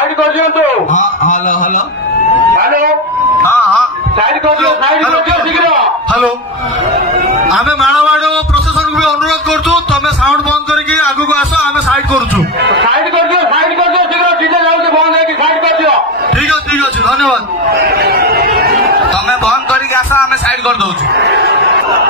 side कर दियो तो हेलो हेलो हेलो हाँ हाँ साइड कर दियो शीघ्र हेलो आम माणवाड़ प्रशासन को भी अनुरोध करूँ तुम साउंड बंद करके आगू को आस आम साइड करुचु साइड कर दियो शीघ्र डीजे जाऊँ बंद है साइड कर दियो ठीक है धन्यवाद तुम बंद करके आस आम साइड कर दौचु